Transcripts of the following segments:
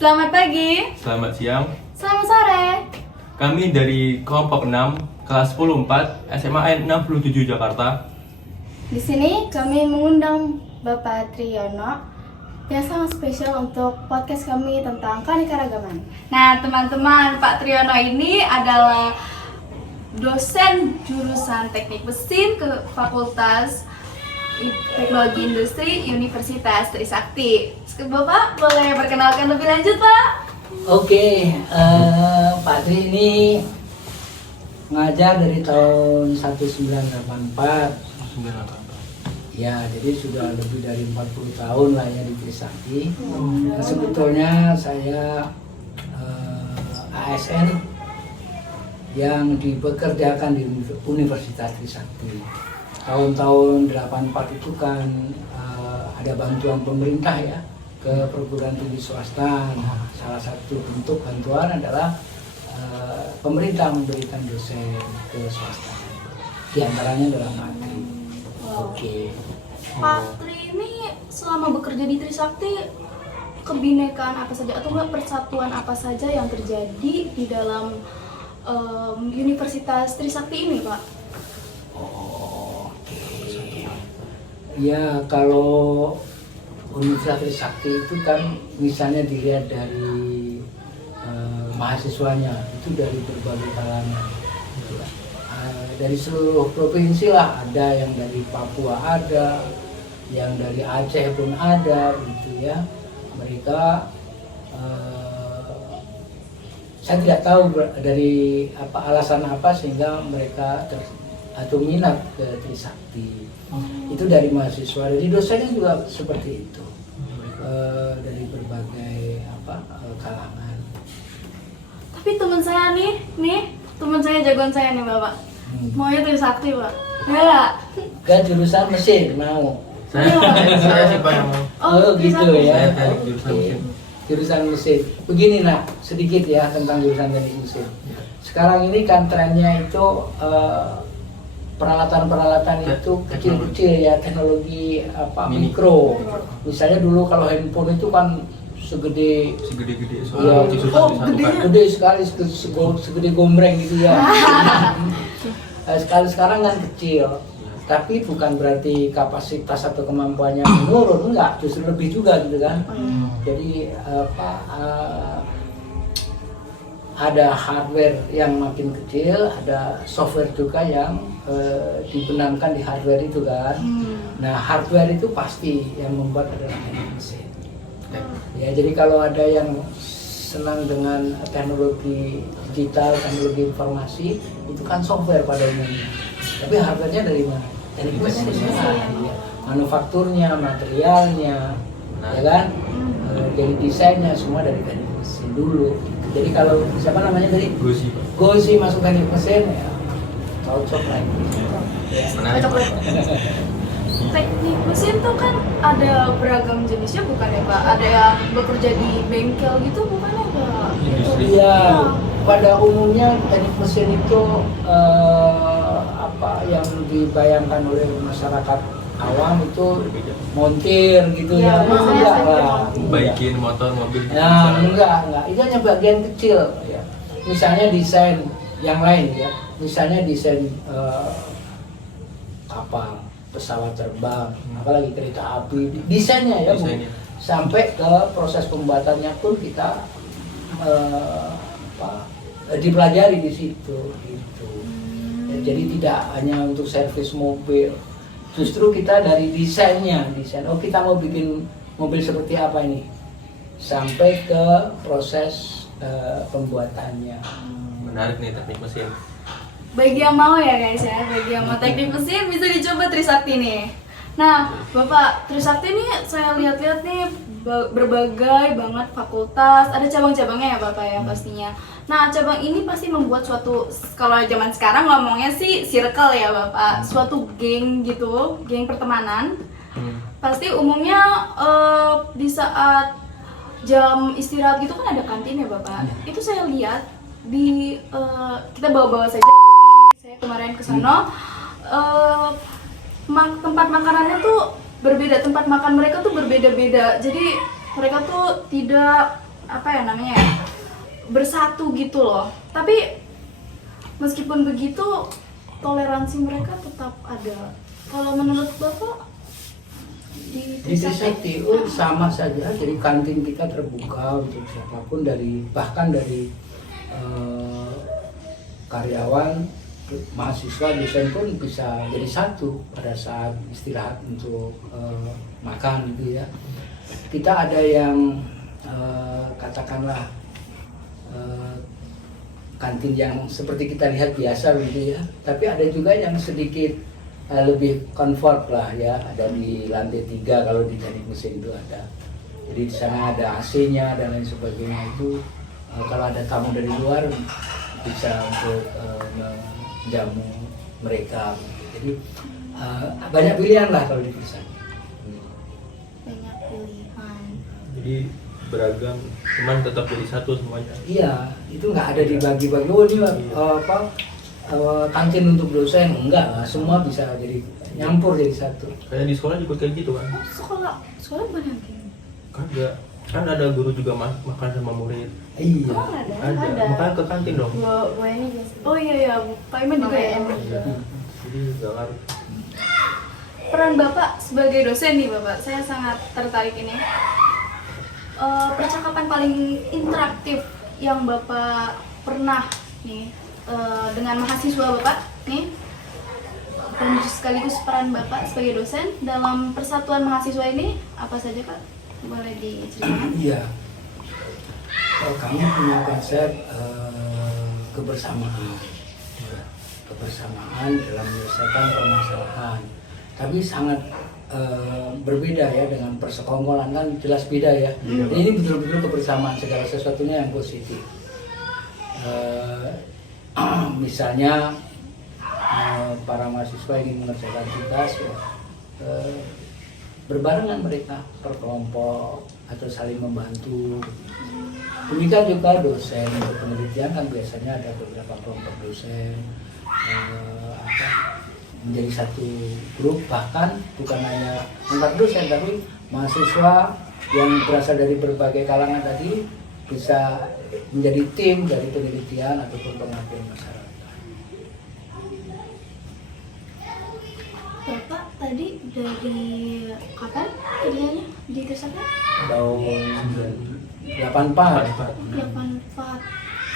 Selamat pagi. Selamat siang. Selamat sore. Kami dari kelompok 6, kelas 10-4, SMA N 67 Jakarta. Di sini kami mengundang Bapak Triyono yang sangat spesial untuk podcast kami tentang keanekaragaman. Nah, teman-teman, Pak Triyono ini adalah dosen jurusan Teknik Mesin ke Fakultas Teknologi Industri Universitas Trisakti. Bapak boleh perkenalkan lebih lanjut, Pak? Oke, Pak Tri ini ngajar dari tahun 1984. Ya, jadi sudah lebih dari 40 tahun lah ya di Trisakti. Dan sebetulnya saya ASN yang dipekerjakan di Universitas Trisakti. Tahun-tahun 84 itu kan ada bantuan pemerintah ya ke perguruan tinggi swasta. Nah, salah satu bentuk bantuan adalah pemerintah memberikan dosen ke swasta. Di antaranya adalah Pak Tri. Oke. Pak Tri ini selama bekerja di Trisakti, kebinekaan apa saja atau enggak persatuan apa saja yang terjadi di dalam Universitas Trisakti ini, Pak? Oke. Ya, kalau Universitas Trisakti itu kan misalnya dilihat dari mahasiswanya itu dari berbagai kalangan. Dari seluruh provinsi lah, ada yang dari Papua ada, yang dari Aceh pun ada gitu ya. Mereka saya tidak tahu dari alasan apa sehingga mereka atau minat ke Trisakti. Itu dari mahasiswa, dari dosennya juga seperti itu, dari berbagai kalangan. Tapi teman saya nih teman saya jagoan saya nih, Bapak. Maunya Trisakti, Pak. Ya. Ke jurusan mesin mau. Saya sih Pak yang mau. Oh gitu ya. Saya dari jurusan Oke. mesin. Jurusan mesin. Begini nak, sedikit ya tentang jurusan teknik mesin. Sekarang ini kan trennya itu peralatan-peralatan itu kecil-kecil ya, teknologi mikro. Misalnya dulu kalau handphone itu kan segede Segede-gede ya, gede sekali, segede gombreng gitu ya. Sekarang kan kecil, tapi bukan berarti kapasitas atau kemampuannya menurun, enggak, justru lebih juga gitu kan. Jadi ada hardware yang makin kecil, ada software juga yang dibenamkan di hardware itu kan. Nah, hardware itu pasti yang membuat adalah teknik mesin. Ya, jadi kalau ada yang senang dengan teknologi digital, teknologi informasi, itu kan software pada umumnya. Tapi hardware-nya dari mana? Dari mesin. Ya. Manufakturnya, materialnya, ya kan? Dari desainnya semua dari teknik mesin dulu. Jadi kalau siapa namanya tadi? Gosi, Pak. Gosi masuk teknik mesin, ya cocok lah. Menarik, Pak. Teknik mesin tuh kan ada beragam jenisnya, bukan ya, Pak? Ada yang bekerja di bengkel gitu, bukan ya, Pak? Industri. Iya, pada umumnya teknik mesin itu yang dibayangkan oleh masyarakat awam itu montir gitu Ya, ya, biasanya enggak saya lah. montir. Baikin motor, mobil. Nah, enggak, itu hanya bagian kecil ya. Misalnya desain yang lain ya, misalnya desain kapal, pesawat terbang, apalagi kereta api, desainnya ya, Bu. Desainnya. Sampai ke proses pembuatannya pun kita dipelajari di situ gitu. Ya, jadi tidak hanya untuk servis mobil, justru kita dari desainnya, oh kita mau bikin mobil seperti apa ini, sampai ke proses pembuatannya. Menarik nih teknik mesin. Bagi yang mau ya guys ya, bagi yang mau teknik mesin bisa dicoba Trisakti nih. Nah, Bapak, Trisakti ini saya lihat-lihat nih berbagai banget fakultas, ada cabang-cabangnya ya Bapak ya pastinya. Nah, cabang ini pasti membuat suatu, kalau zaman sekarang ngomongnya sih circle ya Bapak, suatu geng gitu, geng pertemanan. Pasti umumnya di saat jam istirahat gitu kan ada kantin ya Bapak. Itu saya lihat di kita bawa-bawa saja. Saya kemarin ke sana, tempat makanannya tuh berbeda, tempat makan mereka tuh berbeda-beda. Jadi mereka tuh tidak apa ya namanya ya, bersatu gitu loh. Tapi meskipun begitu toleransi mereka tetap ada. Kalau menurut Bapak di Di Trisakti sama saja, jadi kantin kita terbuka untuk siapapun, bahkan dari karyawan, mahasiswa, dosen pun bisa jadi satu pada saat istirahat untuk makan gitu ya. Kita ada yang katakanlah kantin yang seperti kita lihat biasa gitu ya, tapi ada juga yang sedikit lebih comfort lah ya, ada di lantai 3 kalau di Teknik Mesin itu ada. Jadi di sana ada AC-nya dan lain sebagainya. Itu kalau ada tamu dari luar bisa untuk menjamu mereka. Jadi banyak pilihan lah kalau di sana. banyak pilihan. Jadi beragam, cuman tetap jadi satu semuanya. Iya, itu nggak ada dibagi-bagi. Oh ini kantin untuk dosen, enggak lah, semua bisa jadi nyampur jadi satu. Kayak di sekolah juga kayak gitu kan? Oh, sekolah bukan yang gini. Kagak, kan ada guru juga makan sama murid. Iya. Oh, ada. Makanya ke kantin dong. Bu ini biasa. Oh iya, Pak Iman juga ya. Iya. Jadi nggak ngaruh. Peran Bapak sebagai dosen nih Bapak, saya sangat tertarik ini. Percakapan paling interaktif yang Bapak pernah nih dengan mahasiswa Bapak nih, dan sekaligus peran Bapak sebagai dosen dalam persatuan mahasiswa ini apa saja Pak? Boleh diceritakan? Iya. Kami punya konsep kebersamaan dalam menyelesaikan permasalahan. Tapi sangat berbeda ya dengan persekongkolan, kan jelas beda ya. Ini betul-betul kebersamaan, segala sesuatunya yang positif. Misalnya para mahasiswa ingin mengerjakan tugas ya, berbarengan mereka per kelompok atau saling membantu. Demikian juga dosen untuk penelitian kan biasanya ada beberapa kelompok dosen menjadi satu grup, bahkan bukan hanya antar dosen tapi mahasiswa yang berasal dari berbagai kalangan tadi bisa menjadi tim dari penelitian ataupun pengabdian masyarakat. Bapak tadi dari kapan kerjanya di Trisakti? Tahun 84. 84.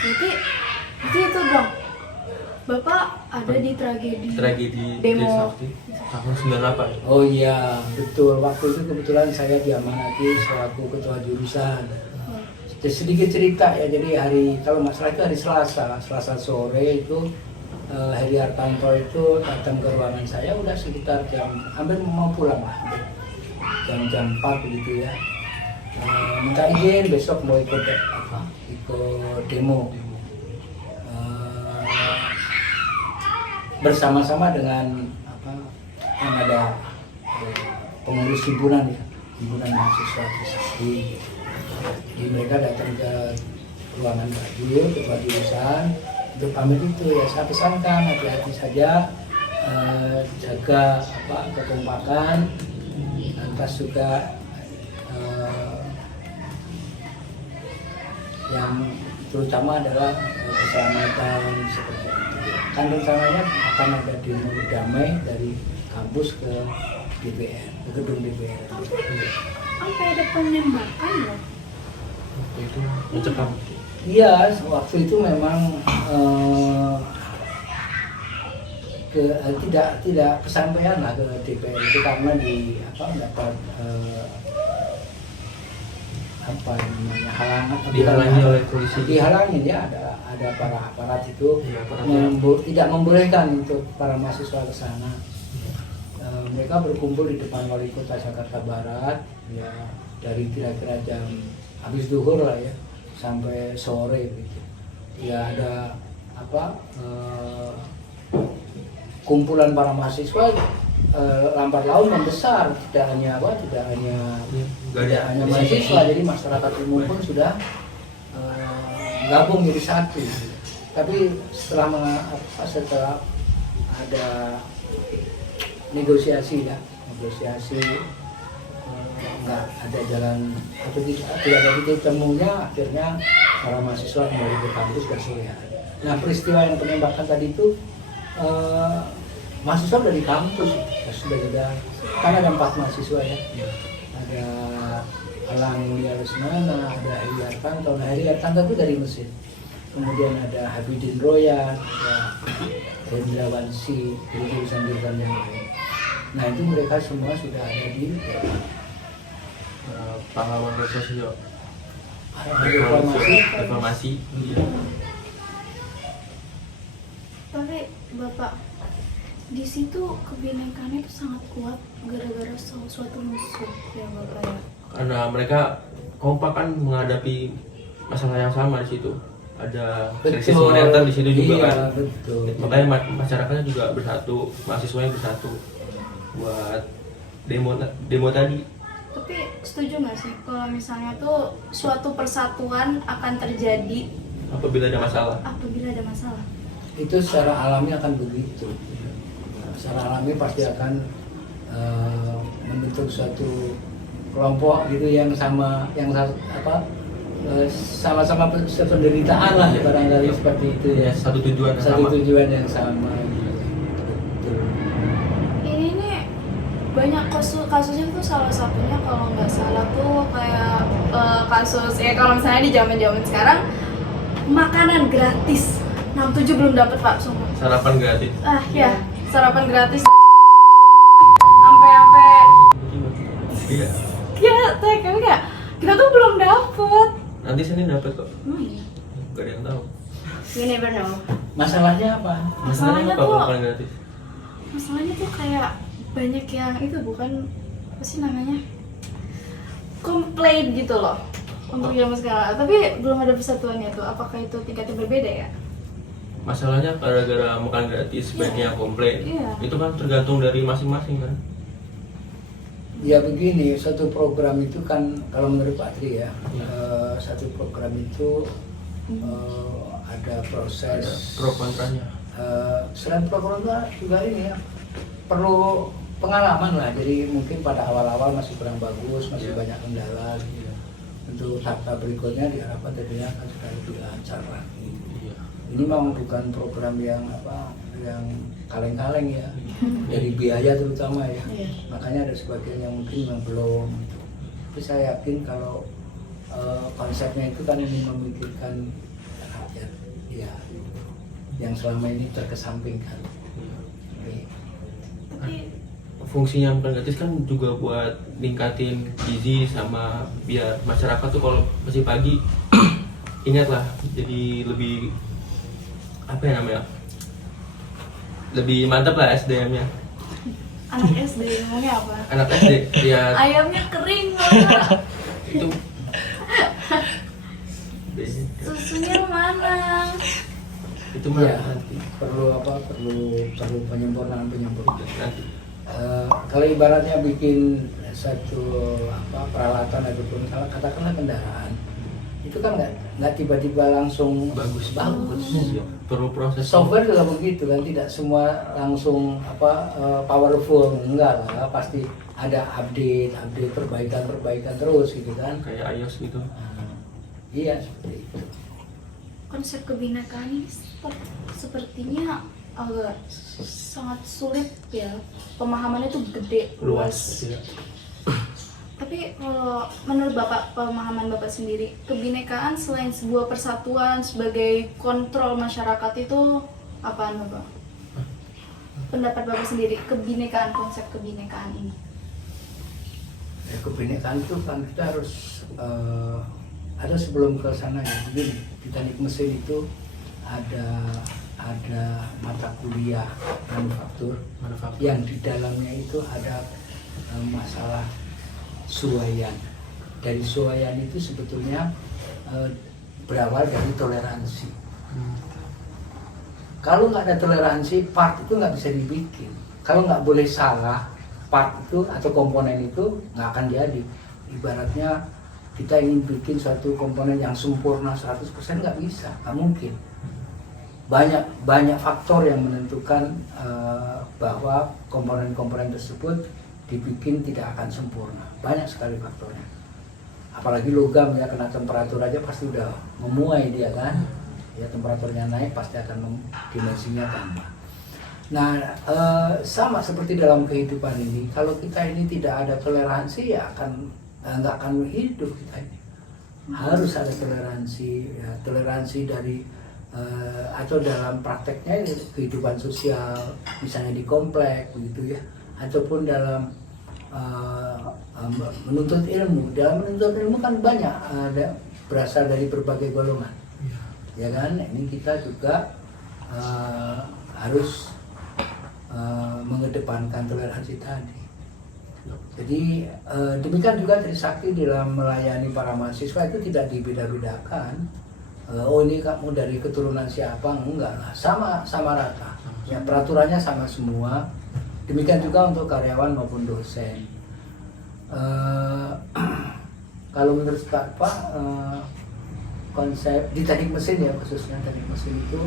Berarti itu dong. Bapak ada di tragedi demo. Trisakti tahun 98. Oh iya, betul. Waktu itu kebetulan saya diamanati selaku ketua jurusan. Sedikit cerita ya, jadi kalau nggak salah itu hari Selasa sore itu Heri Hartanto itu datang ke ruangan saya udah sekitar hampir mau pulang lah, jam 4 begitu ya. Minta izin besok mau ikut demo. Bersama-sama dengan yang ada pengurus himpunan mahasiswa Trisakti. Jadi mereka datang ke ruangan Baju, ketua jurusan untuk pamit itu ya, saya pesankan hati-hati saja, jaga kekompakan, lantas juga yang terutama adalah keselamatan seperti itu. Kan rencananya akan ada demo damai dari kampus ke DPR, ke gedung DPR. Sampai ada penembakan loh. Waktu itu mencekam. Iya, waktu itu memang tidak kesampaian lah ke DPR itu karena mendapat dihalangi oleh polisi. Dihalangi ya, ada para aparat itu tidak membolehkan untuk para mahasiswa ke sana. Mereka berkumpul di depan Wali Kota Jakarta Barat ya, dari kira-kira jam habis zuhur lah ya sampai sore gitu. Ya ada kumpulan para mahasiswa lambat laun membesar, tidak hanya mahasiswa, jadi masyarakat umum pun sudah gabung jadi satu. Tapi setelah ada negosiasi nggak ada ada jalan atau tidak ada titik temunya, akhirnya para mahasiswa kembali ke kampus dan sore hari. Nah, peristiwa yang penembakan tadi itu mahasiswa dari kampus ya, sudah ada, kan ada 4 mahasiswa ya, ada Alang Mulia Rusmana, ada Heri Hartanto. Nah, Heri Hartanto itu dari Mesir, kemudian ada Habibin Royan, ada Hendrawansi dari jurusan jurusan yang lain. Nah, itu mereka semua sudah ada di pahlawan sosial reformasi. reformasi. Iya. Tapi Bapak, di situ kebinekaan itu sangat kuat gara-gara suatu musuh ya Bapak ya. Karena mereka kompak kan menghadapi masalah yang sama di situ. Ada krisis moneter di situ juga iya, kan. Betul. Makanya masyarakatnya juga bersatu, mahasiswanya bersatu buat demo tadi. Tapi setuju nggak sih kalau misalnya tuh suatu persatuan akan terjadi Apabila ada masalah. apabila ada masalah? Itu secara alami akan begitu. Secara alami pasti akan membentuk suatu kelompok gitu yang sama, sama-sama sependeritaan lah barangkali seperti itu ya. Satu tujuan yang Satu sama. tujuan yang sama. Betul. Ini nih banyak kasusnya tuh, salah satunya kalau nggak salah tuh kayak kasus ya, kalau misalnya di zaman sekarang makanan gratis 67 belum dapat Pak, sumpah. Sarapan gratis. Ya, sarapan gratis sampai Iya. ya TKW nggak, kita tuh belum dapet. Nanti Senin dapat kok. Iya. Gak ada yang tahu. You never know. Masalahnya apa? Masalahnya apa tuh- makanan gratis? Masalahnya tuh kayak banyak yang itu, bukan apa sih namanya, komplain gitu loh untuk zaman sekarang. Tapi belum ada persatuannya tuh. Apakah itu tingkatnya berbeda ya? Masalahnya gara-gara makan gratis banyak yang komplain. Iya. Itu kan tergantung dari masing-masing kan. Ya begini, satu program itu kan kalau menurut Pak Tri ya, satu program itu ada proses Ada pro kontranya. selain program juga ini ya perlu pengalaman lah. Jadi mungkin pada awal-awal masih kurang bagus, masih Iya. banyak kendala. Iya. Untuk tahap berikutnya diharapkan tentunya akan sudah lebih lancar lagi. Iya. Ini memang bukan program yang kaleng-kaleng ya, dari biaya terutama ya. Iya. Makanya ada sebagian yang mungkin memang belum. Tapi saya yakin kalau konsepnya itu kan ini memikirkan rakyat ya, yang selama ini terkesampingkan. Jadi, Tapi Fungsinya makan gratis kan juga buat ningkatin gizi sama biar masyarakat tuh kalau masih pagi ingatlah jadi lebih apa ya namanya, lebih mantap lah SDM-nya. anak SD ngomongnya apa? Anak SD ya Ayamnya kering Pak. itu Susunya mana? itu mah ya, nanti perlu penyempurnaan nanti. Kalau ibaratnya bikin satu peralatan ataupun katakanlah kendaraan, itu kan nggak tiba-tiba langsung bagus. Iya, perlu proses. Software juga begitu kan, tidak semua langsung powerful, enggak lah, pasti ada update perbaikan terus gitu kan. Kayak iOS gitu. Iya seperti itu. Konsep kebinekaan ini sepertinya agak sangat sulit ya, pemahamannya tuh gede, luas. Ya. Tapi kalau menurut Bapak, pemahaman Bapak sendiri, kebinekaan selain sebuah persatuan sebagai kontrol masyarakat itu apaan Bapak? Pendapat Bapak sendiri, kebinekaan, konsep kebinekaan ini. Ya, kebinekaan itu kan kita harus ada sebelum ke sana ya. Begini, di teknik mesin itu ada mata kuliah manufaktur yang di dalamnya itu ada masalah suwayan. Dari suwayan itu sebetulnya berawal dari toleransi. Kalau nggak ada toleransi, part itu nggak bisa dibikin. Kalau nggak boleh salah, part itu atau komponen itu nggak akan jadi. Ibaratnya kita ingin bikin suatu komponen yang sempurna 100% nggak bisa, nggak mungkin. Banyak faktor yang menentukan bahwa komponen-komponen tersebut dibikin tidak akan sempurna. Banyak sekali faktornya. apalagi logam ya, kena temperatur aja pasti udah memuai dia kan. Ya temperaturnya naik pasti akan dimensinya tambah. Nah sama seperti dalam kehidupan ini, kalau kita ini tidak ada toleransi ya nggak akan hidup kita ini. Harus ada toleransi, ya, toleransi dari atau dalam prakteknya kehidupan sosial, misalnya di komplek begitu ya, ataupun dalam menuntut ilmu. Dalam menuntut ilmu kan banyak berasal dari berbagai golongan. Ya kan, ini kita juga harus mengedepankan toleransi tadi. Jadi demikian juga Trisakti dalam melayani para mahasiswa itu tidak dibeda-bedakan. Oh ini kamu dari keturunan siapa? Enggak lah, sama rata. Ya, peraturannya sama semua. Demikian juga untuk karyawan maupun dosen. Kalau menurut Pak, konsep di teknik mesin ya, khususnya teknik mesin itu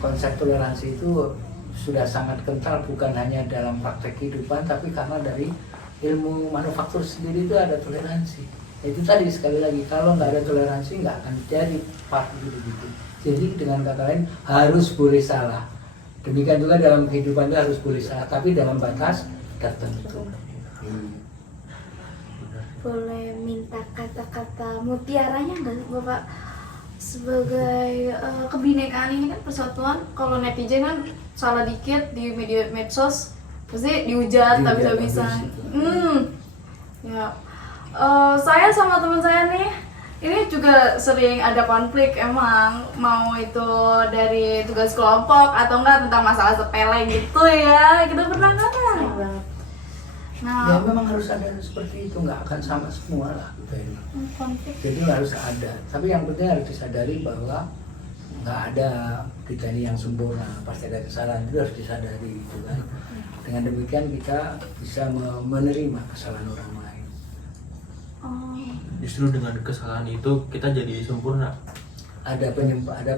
konsep toleransi itu sudah sangat kental, bukan hanya dalam praktek kehidupan tapi karena dari ilmu manufaktur sendiri itu ada toleransi. Itu tadi sekali lagi, kalau nggak ada toleransi nggak akan jadi part gitu. Jadi dengan kata lain harus boleh salah. Demikian juga dalam kehidupan itu harus boleh salah, tapi dalam batas tertentu. Boleh minta kata-kata mutiaranya nggak Bapak? Sebagai kebinekaan ini kan persatuan, kalau netizen kan salah dikit di media medsos pasti dihujat tak bisa-bisa. Ya, saya sama teman saya nih ini juga sering ada konflik emang, mau itu dari tugas kelompok atau enggak tentang masalah sepele gitu ya, kita pernah kan? Nah, ya memang harus ada seperti itu, nggak akan sama semua lah kita ini. konflik. Jadi harus ada, tapi yang penting harus disadari bahwa nggak ada kita ini yang sempurna, pasti ada kesalahan, itu harus disadari gitu kan. Dengan demikian kita bisa menerima kesalahan orang lain. Justru dengan kesalahan itu kita jadi sempurna. Ada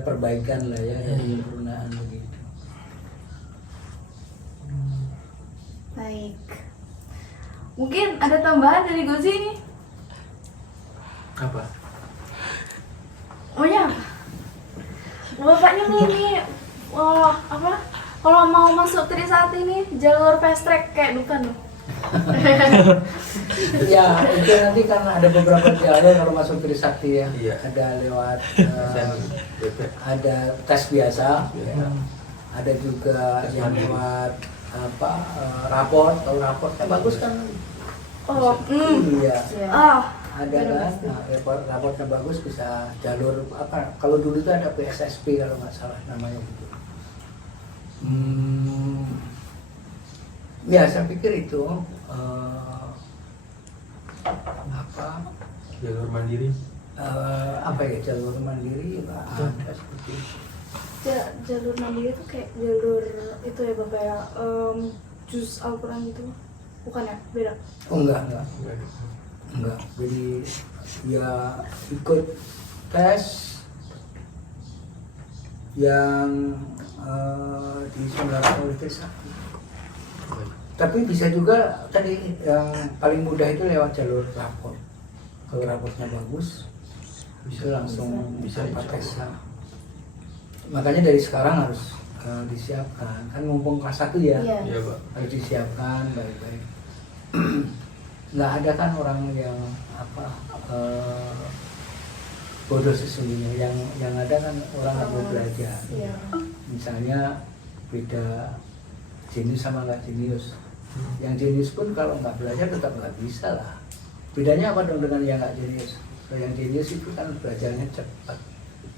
perbaikan lah ya, ada penyempurnaan begitu. Baik. Mungkin ada tambahan dari Gozi nih? Apa? Maunya apa? Bapaknya nih, wah apa? Kalau mau masuk Trisakti nih jalur fast track kayak Dukan loh. Ya itu nanti kan ada beberapa jalur kalau masuk Trisakti ya. Iya. Ada lewat BP. ada tes biasa, Iya. ya. Ada juga Tes yang mandiri. lewat raport. Kalau raportnya bagus kan? Oh, Iya. ah, Ada kan, nah, raportnya bagus bisa jalur apa? Kalau dulu itu ada PSSP kalau nggak salah namanya gitu. Ya saya pikir itu apa? Jalur mandiri. Apa ya, jalur mandiri nggak ada seperti itu. jalur mandiri itu kayak jalur itu ya Bapak ya, juz Al-Quran gitu, bukan ya? Beda? Oh enggak. Jadi ya ikut tes yang diselenggarakan oleh Trisakti. Tapi bisa juga tadi yang paling mudah itu lewat jalur rapor. Kalau raportnya bagus, bisa langsung bisa tanpa tes. Makanya dari sekarang harus disiapkan. Kan mumpung kelas 1 ya, Iya. Iya, Pak. harus disiapkan baik-baik. Nggak ada kan orang yang bodoh sesungguhnya, yang ada kan orang nggak mau belajar. Iya. Misalnya beda jenius sama nggak jenius. Yang jenius pun kalau nggak belajar tetap nggak bisa lah. Bedanya apa dong dengan yang nggak jenius? Kalau yang jenius itu kan belajarnya cepat.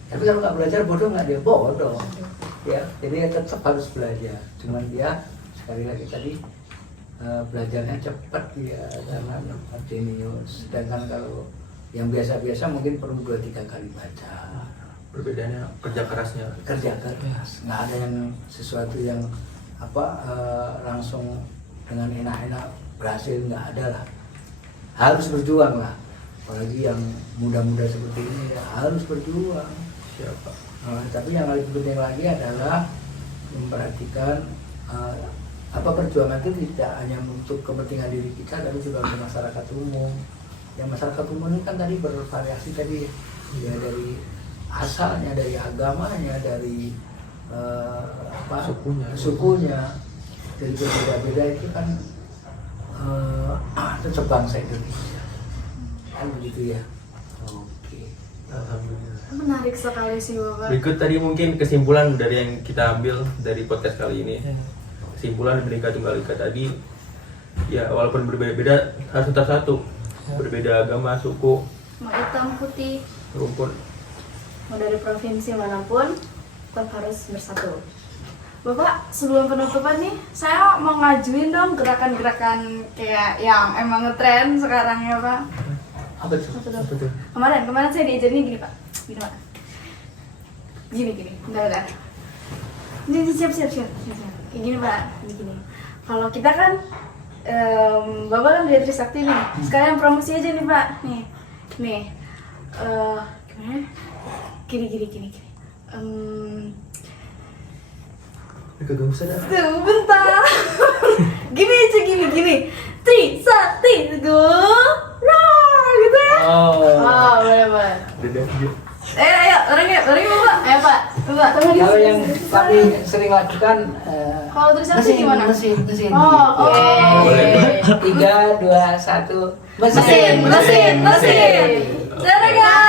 Tapi kalau nggak belajar bodoh nggak, dia bodoh. Ya, jadi dia tetap harus belajar. Cuman dia sekali lagi tadi belajarnya cepat ya karena jenius. Sedangkan kalau yang biasa-biasa mungkin perlu 2-3 kali baca. Perbedaannya kerja kerasnya. Kerja keras, nggak ada yang sesuatu yang langsung dengan enak-enak berhasil, nggak ada lah. Harus berjuang lah. Apalagi yang muda-muda seperti ini ya, harus berjuang. Siapa? Tapi yang lebih penting lagi adalah memperhatikan perjuangan itu tidak hanya untuk kepentingan diri kita, tapi juga untuk masyarakat umum. Ya masyarakat umum ini kan tadi bervariasi tadi ya dari asalnya, dari agamanya, dari sukunya, dari berbeda-beda itu kan tetap bangsa Indonesia kan begitu ya. Oke. Alhamdulillah. Menarik sekali sih Bapak. Berikut tadi mungkin kesimpulan dari yang kita ambil dari podcast kali ini. Kesimpulan Bhinneka Tunggal Ika tadi, ya walaupun berbeda-beda harus tetap satu. Berbeda agama, suku, Mau hitam putih, rumpun. mau dari provinsi manapun, tetap harus bersatu. Bapak, sebelum penutupan nih, saya mau ngajuin dong gerakan-gerakan kayak yang emang ngetren sekarang ya Pak. Apa itu? Apa tuh? Kemarin saya diajarin gini Pak. Gini Pak. Gini. Bentar. Ini siap. Kayak gini Pak. Gini. Kalau kita kan Bapak kan dari Trisakti nih. Sekalian promosi aja nih Pak. Nih. Gimana? Gini. Kagak usah dah. Bentar. Gini. Trisakti go. Roar gitu ya. Oh. Boleh. Dadah aja. Ayo, orangnya Bapak. Ayo Pak. Coba. Kalau yang kami sering lakukan Kalau Trisakti gimana? mesin. Oh, oke. Boleh. 3, 2, 1 Mesin. Dadah guys.